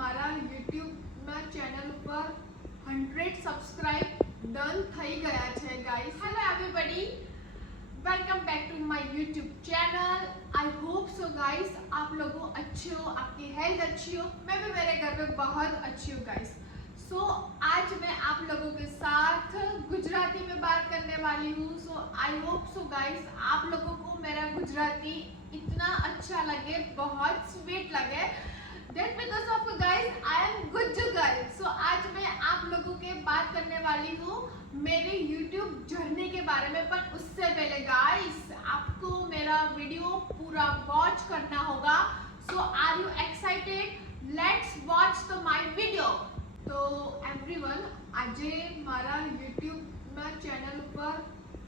મારા યુટ્યુબના ચેનલ ઉપર 100 subscribe done થઈ ગયા છે guys. Hello everybody, welcome back to my YouTube channel. I hope so guys आप लोग अच्छे हो, आपकी हेल्थ अच्छी हो, मैं भी मेरे घर में बहुत अच्छी हूँ गाइस। सो आज मैं आप लोगों के साथ गुजराती में बात करने वाली हूँ। सो आई होप सो गाइस आप लोगों को मेरा गुजराती इतना अच्छा लगे, बहुत स्वीट लगे। That because of guys I am good to guys। So आज मैं आप लोगों के बात करने वाली हूँ मेरे YouTube जर्नी के बारे में। पर उससे पहले गाइस आपको मेरा वीडियो पूरा वॉच करना होगा। So are you excited? Let's watch the my video। तो एवरीवन આજે મારા YouTube ના ચેનલ ઉપર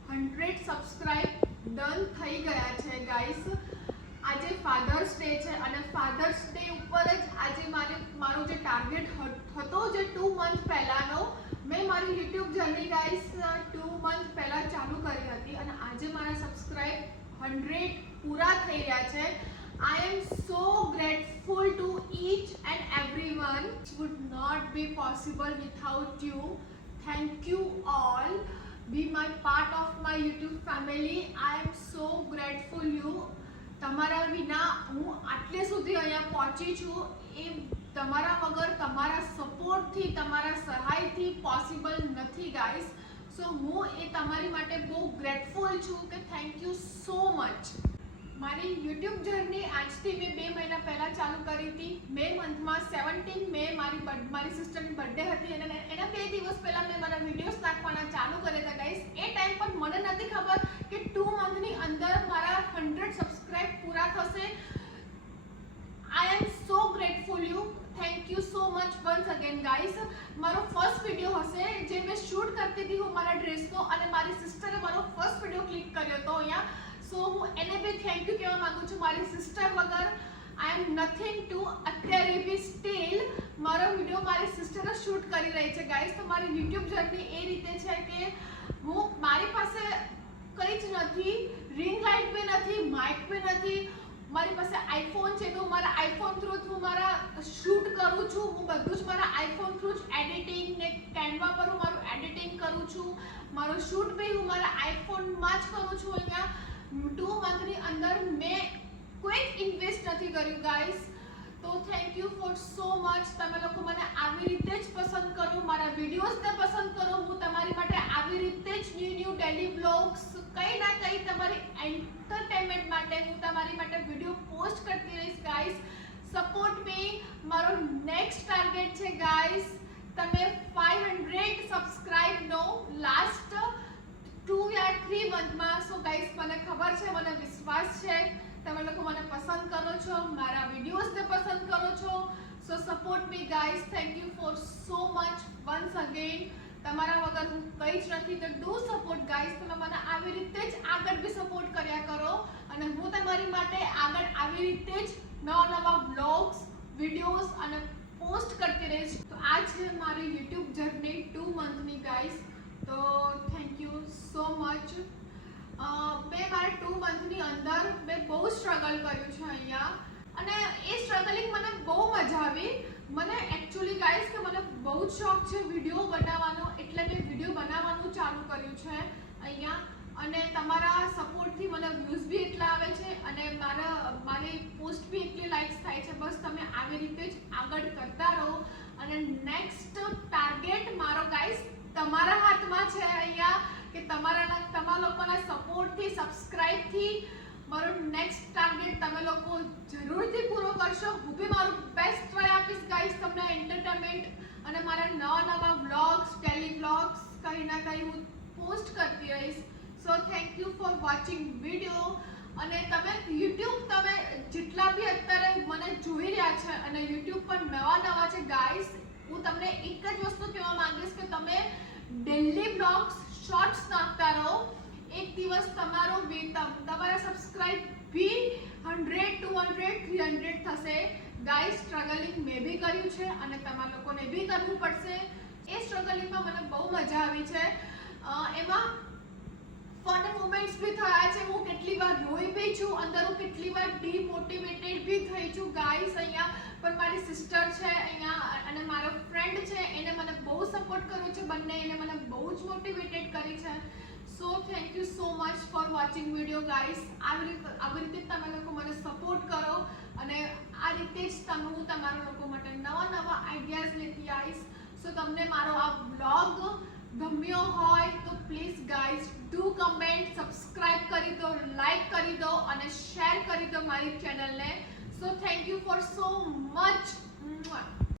100 સબસ્ક્રાઇબ ડન થઈ ગયા છે ગાઈસ। આજે ફાધર્સ ડે છે અને ફાધર્સ ડે ઉપર જ આજે મારો જે ટાર્ગેટ હતો જે 2 મંથ પહેલાનો, મેં મારી YouTube જર્ની ગાઈસ 2 મંથ પહેલા ચાલુ કરી હતી અને આજે મારા સબસ્ક્રાઇબ 100 પૂરા થઈ રહ્યા છે। I am so grateful to each and everyone। It would not be possible without you। Thank you all। Be my part of my YouTube family। I am so grateful you। તમારા વિના હું આટલે સુધી અહીંયા પહોંચી છું એ તમારા વગર, તમારા સપોર્ટથી, તમારા સહાયથી પોસિબલ નથી ગાઈસ। સો હું એ તમારી માટે બહુ ગ્રેટફુલ છું કે થેન્ક યુ સો મચ। મારી યુટ્યુબ જર્ની આજથી મેં 2 મહિના પહેલાં ચાલુ કરી હતી। મે મંથમાં 17 મે મારી સિસ્ટરની બર્થડે હતી અને એના 2 દિવસ પહેલાં મેં મારા વિડીયોઝ નાખવાના ચાલુ કર્યા હતા ગાઈસ। એ ટાઈમ પર મને નથી ખબર કે 2 મંથની અંદર મારા 100 સબસ્ક્રાઇબ પૂરા થશે। I am so grateful you. Thank you so much once again guys. મારો ફર્સ્ટ વિડીયો હશે જે મેં શૂટ કરતી હતી હું મારા ડ્રેસનો અને મારી સિસ્ટરે મારો ફર્સ્ટ વિડીયો ક્લિક કર્યો હતો અહીંયા। સો હું એને બી થેન્ક યુ કહેવા માંગુ છું। મારી સિસ્ટર વગર આઈ એમ નથિંગ ટુ। અત્યારે બી સ્ટીલ મારો વિડીયો મારી સિસ્ટરે શૂટ કરી રહી છે ગાઈસ। તો મારી યુટ્યુબ જર્ની એ રીતે છે કે મારી પાસે કંઈ જ નથી, રિંગ લાઇટ બી નથી, માઇક બી નથી, મારી પાસે આઈફોન છે તો મારા આઈફોન થ્રુ હું મારા શૂટ કરું છું। હું બધું જ મારા આઈફોન થ્રુ જ એડિટિંગ ને કેનવા પર હું મારું એડિટિંગ કરું છું। મારો શૂટ બી હું મારા આઈફોનમાં જ કરું છું। અહીંયા 2 મંથની અંદર મેં કોઈ ઇન્વેસ્ટ નથી કર્યું ગાઈસ। તો thank you for so much. તમે લોકો મને આવી રીતે જ પસંદ કરો, મારા વિડીયોઝને પસંદ કરો। હું તમારી માટે આવી રીતે જ ન્યૂ ડેલી બ્લોગ્સ કંઈ ના કંઈ તમારી એન્ટરટેનમેન્ટ માટે હું તમારી માટે વિડીયો પોસ્ટ કરતી રહીશ ગાઈસ। સપોર્ટ મી। મારો નેક્સ્ટ ટાર્ગેટ છે ગાઈસ તમે 500 સબસ્ક્રાઇબનો લાસ્ટ 2 યા 3 મંથમાં। સો ગાઈસ મને ખબર છે, મને વિશ્વાસ છે તમે લોકો મને પસંદ કરો છો, મારા વિડીયોઝને પસંદ કરો છો। So support me guys. Thank you for so much once again. તમારા વગર હું કંઈ જ નથી તો ડુ સપોર્ટ ગાઈસ। તમે મને આવી રીતે જ આગળ બી સપોર્ટ કર્યા કરો અને હું તમારી માટે આગળ આવી રીતે જ નવા બ્લોગ્સ, વિડીયોઝ અને પોસ્ટ કરતી રહીશ। તો આ છે મારી યુટ્યુબ જર્ની 2 મંથની ગાઈસ। તો થેન્ક યુ સો મચ। મેં મારા 2 મંથની અંદર મેં બહુ સ્ટ્રગલ કર્યું છે અહીંયા અને એ સ્ટ્રગલિંગ મને બહુ મજા આવી। મને એકચ્યુઅલી ગાઈસ કે મને બહુ જ શોખ છે વિડીયો બનાવવાનો, એટલે મેં વિડીયો બનાવવાનું ચાલુ કર્યું છે અહીંયા અને તમારા સપોર્ટથી મને વ્યૂઝ બી એટલા આવે છે અને મારી પોસ્ટ બી એટલી લાઇક્સ થાય છે। બસ તમે આવી રીતે જ આગળ કરતા રહો અને નેક્સ્ટ ટાર્ગેટ મારો ગાઈસ તમારા હાથમાં છે અહીંયા કે તમારા લોકોના સપોર્ટથી, સબસ્ક્રાઇબથી મારો નેક્સ્ટ ટાર્ગેટ તમે લોકો જરૂરથી પૂરો કરશો। હું બી મારું બેસ્ટ ટ્રાય આપીશ ગાઈસ તમને એન્ટરટેનમેન્ટ અને મારા નવા વ્લોગ્સ, ડેલી વ્લોગ્સ કંઈ ના કંઈ હું પોસ્ટ કરતી રહીશ। So thank you for watching video. અને તમે જેટલા બી અત્યારે મને જોઈ રહ્યા છે અને યુટ્યુબ પર નવા છે ગાઈસ, હું તમને એક જ વસ્તુ કહેવા માંગીશ કે તમે ડેલી બ્લોગ્સ, શોર્ટ્સ નાખતા રહો। એક દિવસ તમારા સબસ્ક્રાઇબ બી 100, 200, 300 થશે ગાઈસ। સ્ટ્રગલિંગ મેં બી કર્યું છે અને તમારા લોકોને બી કરવું પડશે। એ સ્ટ્રગલિંગમાં મને બહુ મજા આવી છે। એમાં ફન મોમેન્ટ્સ બી થયા છે। હું કેટલી વાર રોઈ બી છું, અંદર હું કેટલી વાર ડીમોટિવેટેડ બી થઈ છું ગાઈસ અહીંયા। પણ મારી સિસ્ટર છે અહીંયા અને મારો ફ્રેન્ડ છે એને મને બહુ સપોર્ટ કર્યો છે, બંને એને મને બહુ જ મોટિવેટેડ કરી છે. So thank you so much for watching video guys. આવી રીતે તમે લોકો મને સપોર્ટ કરો અને આ રીતે જ હું તમારા લોકો માટે નવા આઈડિયાઝ લેતી આવીશ. સો તમને મારો આ બ્લોગ ગમ્યો હોય તો please guys do comment, subscribe કરી દો, લાઈક કરી દો અને શેર કરી દો મારી ચેનલને. So thank you for so much.